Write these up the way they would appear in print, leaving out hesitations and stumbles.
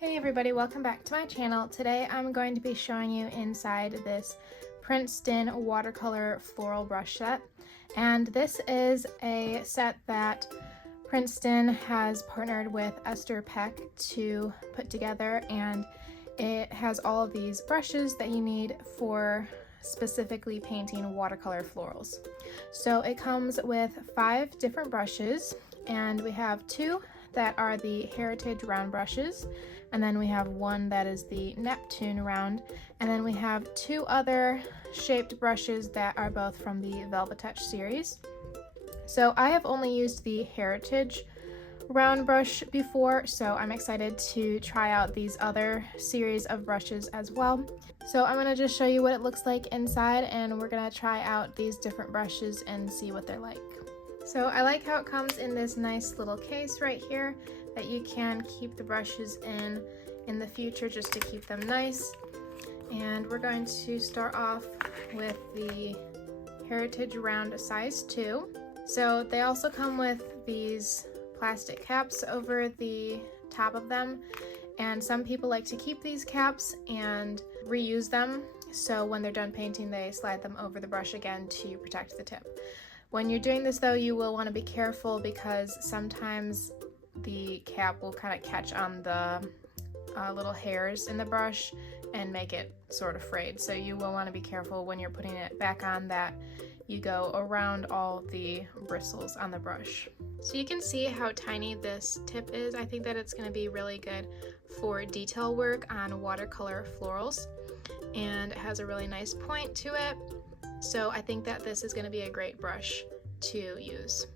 Hey everybody, welcome back to my channel. Today I'm going to be showing you inside this Princeton Watercolor Floral brush set. And this is a set that Princeton has partnered with Esther Peck to put together, and it has all of these brushes that you need for specifically painting watercolor florals. So it comes with 5 different brushes, and we have 2 that are the Heritage round brushes, and then we have 1 that is the Neptune round, and then we have 2 other shaped brushes that are both from the Velvet Touch series. So I have only used the Heritage round brush before, so I'm excited to try out these other series of brushes as well. So I'm going to just show you what it looks like inside, and we're going to try out these different brushes and see what they're like. So I like how it comes in this nice little case right here that you can keep the brushes in the future just to keep them nice. And we're going to start off with the Heritage round size 2. So they also come with these plastic caps over the top of them, and some people like to keep these caps and reuse them, so when they're done painting they slide them over the brush again to protect the tip. When you're doing this though, you will want to be careful because sometimes the cap will kind of catch on the little hairs in the brush and make it sort of frayed. So you will want to be careful when you're putting it back on that you go around all the bristles on the brush. So you can see how tiny this tip is. I think that it's going to be really good for detail work on watercolor florals, and it has a really nice point to it. So I think that this is going to be a great brush to use.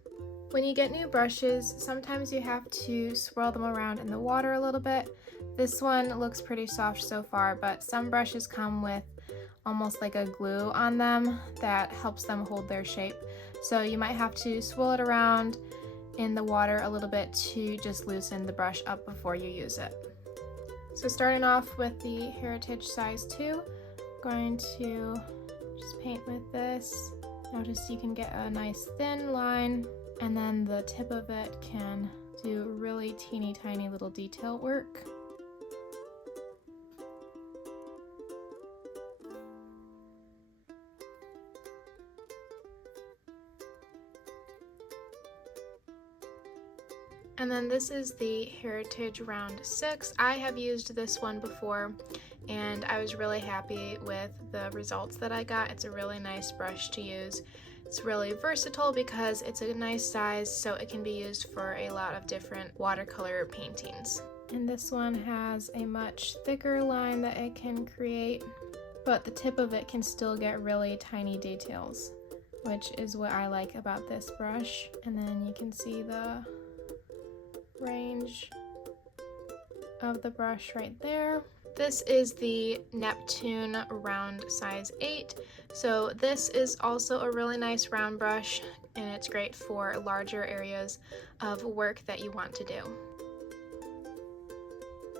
When you get new brushes, sometimes you have to swirl them around in the water a little bit. This one looks pretty soft so far, but some brushes come with almost like a glue on them that helps them hold their shape. So you might have to swirl it around in the water a little bit to just loosen the brush up before you use it. So starting off with the Heritage size 2, I'm going to just paint with this. Notice you can get a nice thin line, and then the tip of it can do really teeny tiny little detail work. And then this is the Heritage round 6. I have used this one before and I was really happy with the results that I got. It's a really nice brush to use. It's really versatile because it's a nice size, so it can be used for a lot of different watercolor paintings. And this one has a much thicker line that it can create, but the tip of it can still get really tiny details, which is what I like about this brush. And then you can see the range of the brush right there. This is the Neptune round size 8. So this is also a really nice round brush, and it's great for larger areas of work that you want to do.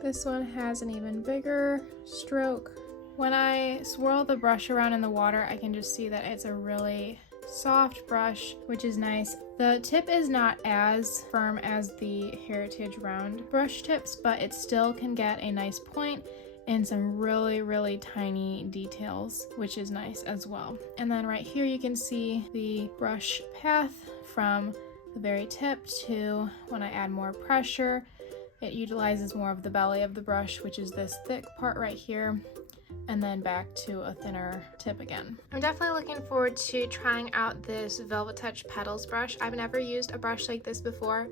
This one has an even bigger stroke. When I swirl the brush around in the water, I can just see that it's a really soft brush, which is nice. The tip is not as firm as the Heritage round brush tips, but it still can get a nice point and some really tiny details, which is nice as well. And then right here you can see the brush path from the very tip to when I add more pressure. It utilizes more of the belly of the brush, which is this thick part right here, and then back to a thinner tip again. I'm definitely looking forward to trying out this Velvet Touch Petals brush. I've never used a brush like this before.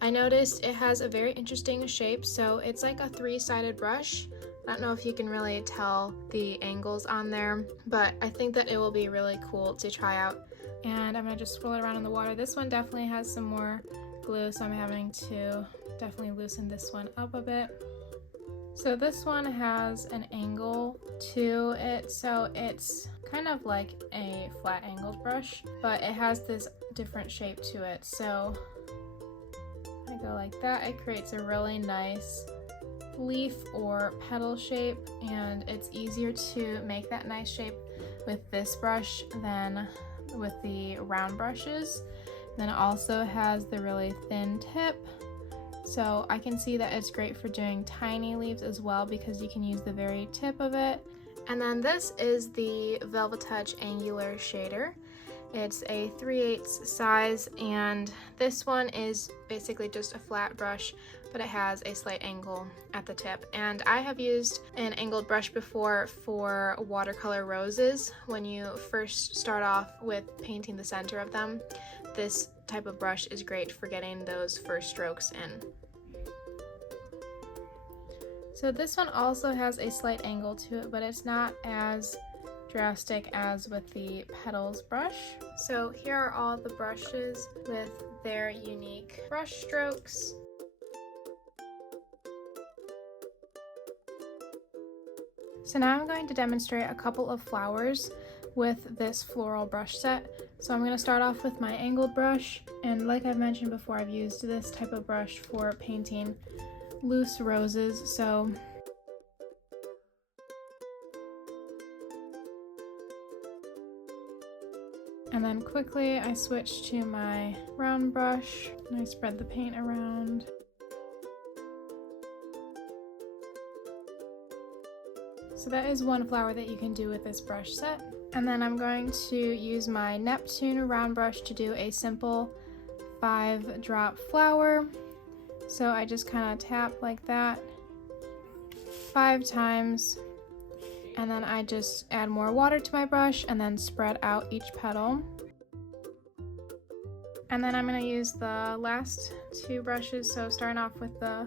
I noticed it has a very interesting shape, so it's like a 3-sided brush. I don't know if you can really tell the angles on there, but I think that it will be really cool to try out. And I'm gonna just swirl it around in the water. This one definitely has some more glue, so I'm having to definitely loosen this one up a bit. So this one has an angle to it, so it's kind of like a flat angled brush, but it has this different shape to it. So I go like that, it creates a really nice leaf or petal shape, and it's easier to make that nice shape with this brush than with the round brushes. Then it also has the really thin tip So I can see that it's great for doing tiny leaves as well because you can use the very tip of it. And then this is the Velvet Touch Angular Shader. It's a 3/8 size, and this one is basically just a flat brush, but it has a slight angle at the tip. And I have used an angled brush before for watercolor roses. When you first start off with painting the center of them, this type of brush is great for getting those first strokes in. So this one also has a slight angle to it, but it's not as drastic as with the petals brush. So here are all the brushes with their unique brush strokes. So now I'm going to demonstrate a couple of flowers with this floral brush set. So I'm going to start off with my angled brush, and like I've mentioned before, I've used this type of brush for painting loose roses. And then quickly I switch to my round brush and I spread the paint around. So that is one flower that you can do with this brush set. And then I'm going to use my Neptune round brush to do a simple 5-drop flower. So I just kind of tap like that 5 times. And then I just add more water to my brush and then spread out each petal. And then I'm going to use the last 2 brushes. So starting off with the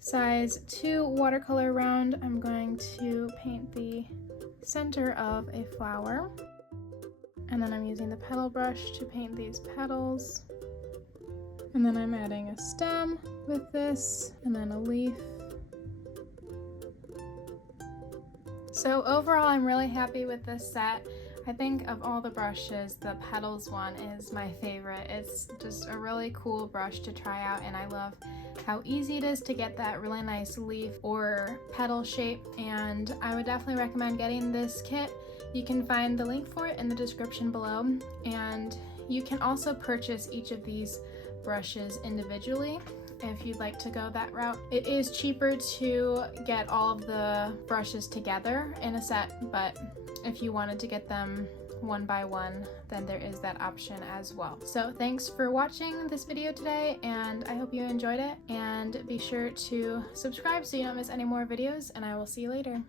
size 2 watercolor round, I'm going to paint the center of a flower. And then I'm using the petal brush to paint these petals. And then I'm adding a stem with this, and then a leaf. So overall, I'm really happy with this set. I think of all the brushes, the petals one is my favorite. It's just a really cool brush to try out, and I love how easy it is to get that really nice leaf or petal shape, and I would definitely recommend getting this kit. You can find the link for it in the description below, and you can also purchase each of these brushes individually if you'd like to go that route. It is cheaper to get all of the brushes together in a set, but if you wanted to get them one by one, then there is that option as well. So thanks for watching this video today, and I hope you enjoyed it, and be sure to subscribe so you don't miss any more videos, and I will see you later.